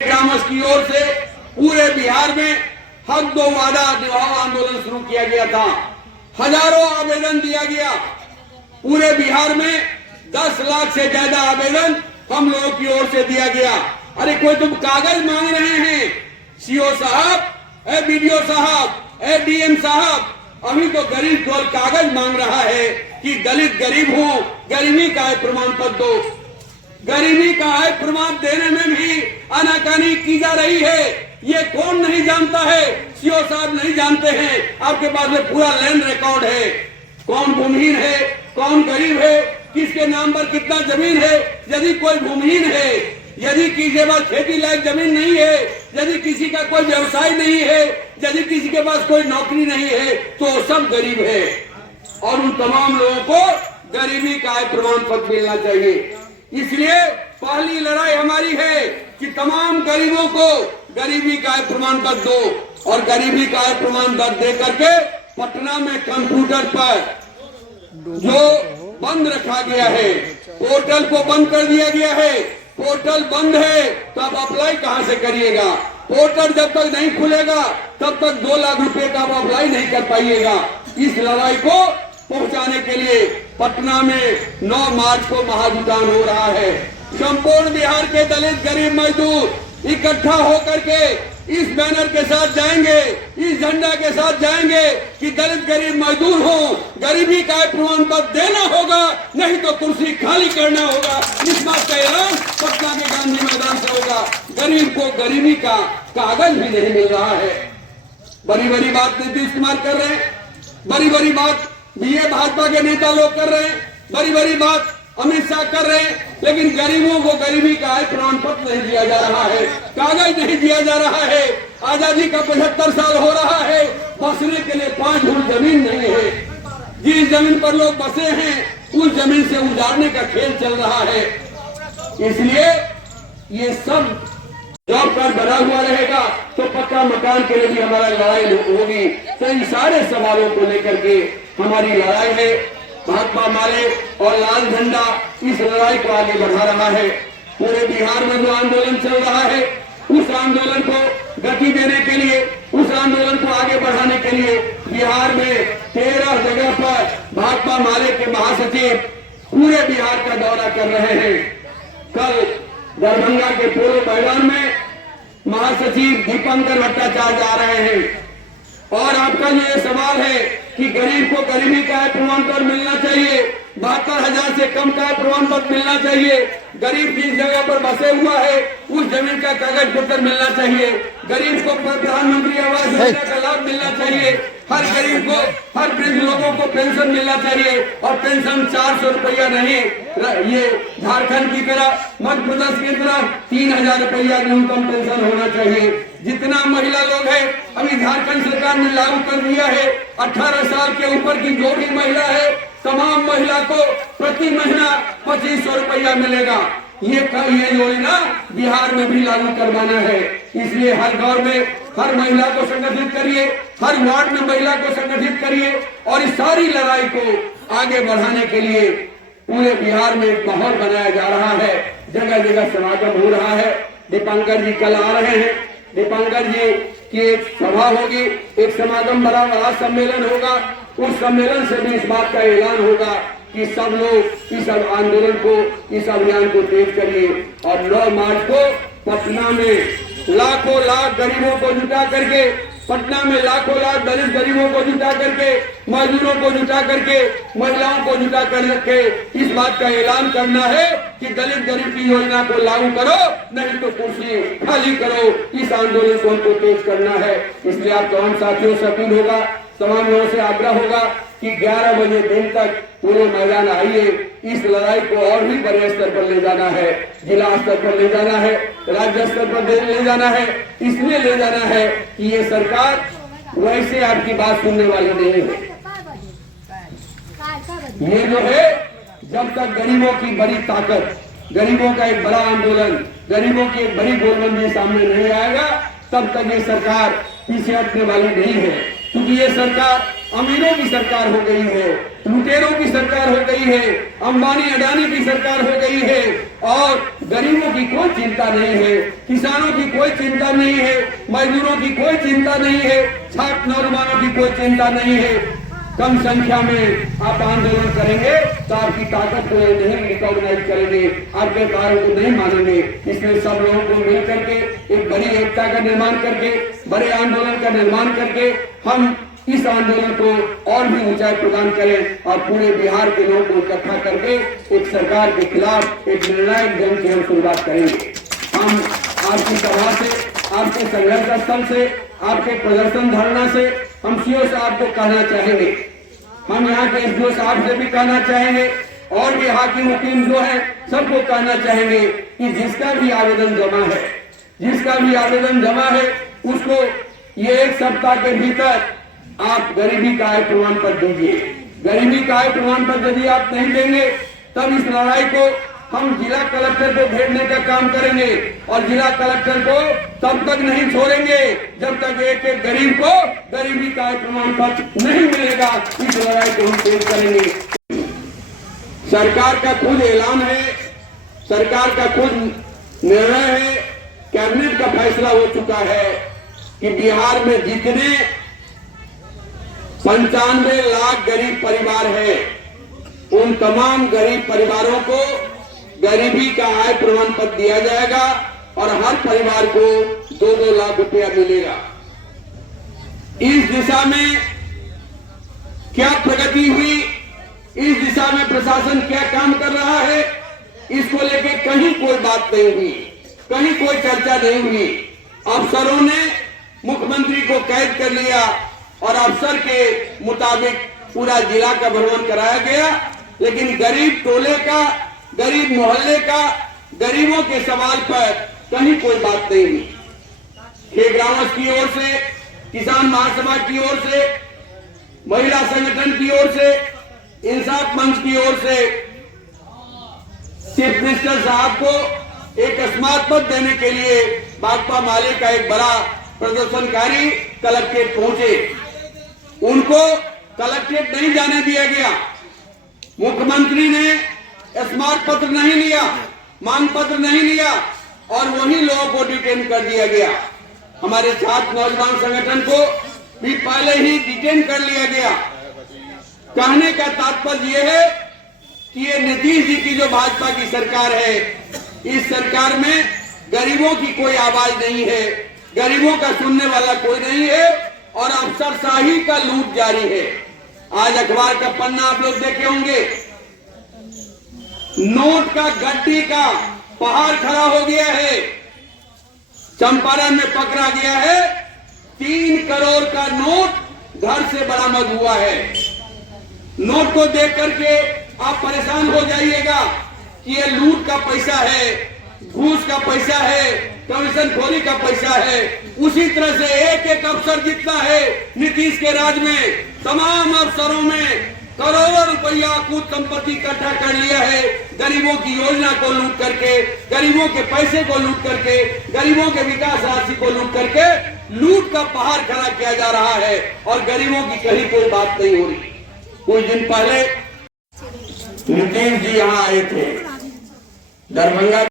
Grams की ओर से पूरे बिहार में हक दो वादा निभाओ आंदोलन शुरू किया गया था। हजारों आवेदन दिया गया। पूरे बिहार में 10 लाख से ज्यादा आवेदन हम लोगों की ओर से दिया गया। अरे कोई तुम कागज मांग रहे हैं, सीओ साहब, बीडीओ साहब, डीएम साहब, अभी तो गरीब केवल कागज मांग रहा है कि दलित गरीब हो, गरीबी का प्रमाण पत्र दो। गरीबी का आय प्रमाण देने में भी आनाकानी की जा रही है। ये कौन नहीं जानता है? सीओ साहब नहीं जानते हैं। आपके पास में पूरा लैंड रिकॉर्ड है, कौन भूमिहीन है, कौन गरीब है, किसके नाम पर कितना जमीन है। यदि कोई भूमिहीन है, यदि किसी के पास खेती लायक जमीन नहीं है, यदि किसी का कोई व्यवसाय नहीं है, यदि किसी के पास कोई नौकरी नहीं है, तो सब गरीब है। और उन तमाम लोगों को गरीबी का आय प्रमाण पत्र मिलना चाहिए। इसलिए पहली लड़ाई हमारी है कि तमाम गरीबों को गरीबी का आय प्रमाण पत्र दो। और गरीबी का आय प्रमाण पत्र दे करके पटना में कंप्यूटर पर जो बंद रखा गया है, पोर्टल को बंद कर दिया गया है। पोर्टल बंद है तो आप अप्लाई कहां से करिएगा? पोर्टल जब तक नहीं खुलेगा तब तक 2 लाख रुपए का आप अप्लाई नहीं कर पाइएगा। इस लड़ाई को पहुंचाने के लिए पटना में 9 मार्च को महाजुटान हो रहा है। संपूर्ण बिहार के दलित गरीब मजदूर इकट्ठा होकर के इस बैनर के साथ जाएंगे, इस झंडा के साथ जाएंगे कि दलित गरीब मजदूर हो, गरीबी का प्रमाण पत्र देना होगा, नहीं तो कुर्सी खाली करना होगा। इस बात का ऐलान पटना के गांधी मैदान से होगा। गरीब को गरीबी का कागज भी नहीं मिल रहा है। बड़ी बड़ी बात नीतीश कुमार कर रहे हैं, बड़ी बड़ी बात ये भाजपा के नेता लोग कर रहे हैं, बड़ी बड़ी बात अमित शाह कर रहे हैं, लेकिन गरीबों को गरीबी का आय प्रमाण पत्र नहीं दिया जा रहा है, कागज नहीं दिया जा रहा है। आजादी का 75 साल हो रहा है, बसने के लिए 5 धूल जमीन नहीं है। जिस जमीन पर लोग बसे हैं उस जमीन से उजाड़ने का खेल चल रहा है। इसलिए ये सब जब कर बना हुआ रहेगा तो पक्का मकान के लिए भी हमारा लड़ाई होगी। तो इन सारे सवालों को लेकर के हमारी लड़ाई है। भाकपा माले और लाल झंडा इस लड़ाई को आगे बढ़ा रहा है। पूरे बिहार में जो आंदोलन चल रहा है, उस आंदोलन को गति देने के लिए, उस आंदोलन को आगे बढ़ाने के लिए बिहार में 13 जगह पर भाकपा माले के महासचिव पूरे बिहार का दौरा कर रहे हैं। कल दरभंगा के पूर्व मैदान में महासचिव दीपंकर भट्टाचार्य आ रहे हैं। और आपका जो ये सवाल है कि गरीब को गरीबी का प्रमाण पत्र मिलना चाहिए, 72,000 से कम का प्रमाण पत्र मिलना चाहिए, गरीब जिस जगह पर बसे हुआ है उस जमीन का कागज पत्र मिलना चाहिए, गरीब को प्रधानमंत्री आवास योजना का लाभ मिलना चाहिए, हर गरीब को, हर वृद्ध लोगों को पेंशन मिलना चाहिए। और पेंशन 400 रुपया नहीं, ये झारखंड की तरह, मध्य प्रदेश की तरह 3,000 रुपया न्यूनतम पेंशन होना चाहिए। जितना महिला लोग है, अभी झारखंड सरकार ने लागू कर दिया है, 18 साल के ऊपर की जो भी महिला है, तमाम महिला को प्रति महीना 2500 रुपया मिलेगा। ये योजना बिहार में भी लागू करवाना है। इसलिए हर गांव में हर महिला को संगठित करिए, हर वार्ड में महिला को संगठित करिए और इस सारी लड़ाई को आगे बढ़ाने के लिए पूरे बिहार में एक माहौल बनाया जा रहा है। जगह जगह समागम हो रहा है। दीपंकर जी कल आ रहे हैं। दीपंकर जी की एक सभा होगी, एक समागम बड़ा सम्मेलन होगा। उस सम्मेलन से भी इस बात का ऐलान होगा कि सब लोग इस आंदोलन को, इस अभियान को तेज करिए। और 9 मार्च को पटना में लाखों लाख गरीबों को जुटा करके, पटना में लाखों लाख दलित गरीबों को जुटा करके, मजदूरों को जुटा करके, महिलाओं को जुटा करके इस बात का ऐलान करना है कि दलित गरीब की योजना को लागू करो, नहीं तो कुर्सी खाली करो। इस आंदोलन को हमको तेज करना है। इसलिए आप तमाम साथियों से अपील होगा, तमाम लोगों से आग्रह होगा कि 11 बजे दिन तक पूरे मैदान आइए। इस लड़ाई को और भी बड़े स्तर पर ले जाना है, जिला स्तर पर ले जाना है, राज्य स्तर पर ले जाना है। इसलिए ले जाना है कि ये सरकार वैसे आपकी बात सुनने वाली नहीं है। ये जो है, जब तक गरीबों की बड़ी ताकत, गरीबों का एक बड़ा आंदोलन, गरीबों की एक बड़ी गोलबंदी सामने नहीं आएगा, तब तक ये सरकार पीछे हटने वाली नहीं है। क्योंकि ये सरकार अमीरों की सरकार हो गई है, लुटेरों की सरकार हो गई है, अंबानी अडानी की सरकार हो गई है और गरीबों की कोई चिंता नहीं है, किसानों की कोई चिंता नहीं है, मजदूरों की कोई चिंता नहीं है, छात्र नौजवानों की कोई चिंता नहीं है। कम संख्या में आप आंदोलन करेंगे तो आपकी ताकत को नहीं रिकॉग्नाइज करेंगे, आपके कार्यों को नहीं मानेंगे। इसलिए सब लोगों को मिल करके एक बड़ी एकता का निर्माण करके, बड़े आंदोलन का निर्माण करके हम इस आंदोलन को और भी ऊंचाई प्रदान करें और पूरे बिहार के लोगों को इकट्ठा करके एक सरकार के खिलाफ एक निर्णायक जंग की हम शुरुआत करेंगे। हम आपकी सभा से, आपके संघर्ष स्थल से, आपके प्रदर्शन धरना से हम सीओ साहब को कहना चाहेंगे, हम यहाँ के एसडीओ साहब से भी कहना चाहेंगे और भी हाकिम हुकीम जो है सबको कहना चाहेंगे कि जिसका भी आवेदन जमा है उसको ये एक सप्ताह के भीतर आप गरीबी का आय प्रमाण पत्र दीजिए। गरीबी का आय प्रमाण पत्र यदि आप नहीं देंगे तब इस लड़ाई को हम जिला कलेक्टर को भेजने का काम करेंगे और जिला कलेक्टर को तब तक नहीं छोड़ेंगे जब तक एक एक गरीब को गरीबी का आय प्रमाण पत्र नहीं मिलेगा। इस लड़ाई को हम तेज करेंगे। सरकार का खुद ऐलान है, सरकार का खुद निर्णय है, कैबिनेट का फैसला हो चुका है कि बिहार में जितने 95 लाख गरीब परिवार है उन तमाम गरीब परिवारों को गरीबी का आय प्रमाण पत्र दिया जाएगा और हर परिवार को 2-2 लाख रुपया मिलेगा। इस दिशा में क्या प्रगति हुई, इस दिशा में प्रशासन क्या काम कर रहा है, इसको लेके कहीं कोई बात नहीं हुई, कहीं कोई चर्चा नहीं हुई। अफसरों ने मुख्यमंत्री को कैद कर लिया और अफसर के मुताबिक पूरा जिला का भ्रमण कराया गया, लेकिन गरीब टोले का, गरीब मोहल्ले का, गरीबों के सवाल पर कहीं कोई बात नहीं हुई। खेग्रामस की ओर से, किसान महासभा की ओर से, महिला संगठन की ओर से, इंसाफ मंच की ओर से चीफ मिनिस्टर साहब को एक स्मारक पत्र देने के लिए भाकपा माले का एक बड़ा प्रदर्शनकारी कलेक्ट्रेट पहुंचे। उनको कलेक्ट्रेट नहीं जाने दिया गया। मुख्यमंत्री ने स्मारक पत्र नहीं लिया, मांग पत्र नहीं लिया और वही लोगों को डिटेन कर दिया गया। हमारे छात्र नौजवान संगठन को भी पहले ही डिटेन कर लिया गया। कहने का तात्पर्य यह है कि ये नीतीश जी की जो भाजपा की सरकार है, इस सरकार में गरीबों की कोई आवाज नहीं है, गरीबों का सुनने वाला कोई नहीं है और अफसरशाही का लूट जारी है। आज अखबार का पन्ना आप लोग देखे होंगे, नोट का गड्डी का पहाड़ खड़ा हो गया है। चंपारण में पकड़ा गया है, 3 करोड़ का नोट घर से बरामद हुआ है। नोट को देख करके आप परेशान हो जाइएगा कि ये लूट का पैसा है, घूस का पैसा है, कमीशन खोरी का पैसा है। उसी तरह से एक एक अफसर जितना है नीतीश के राज में, तमाम अफसरों में करोड़ों रुपया कुछ संपत्ति इकट्ठा कर लिया है। गरीबों की योजना को लूट करके, गरीबों के पैसे को लूट करके, गरीबों के विकास राशि को लूट करके लूट का पहाड़ खड़ा किया जा रहा है और गरीबों की कहीं कोई बात नहीं हो रही। कुछ दिन पहले नीतीश जी यहाँ आए थे, दरभंगा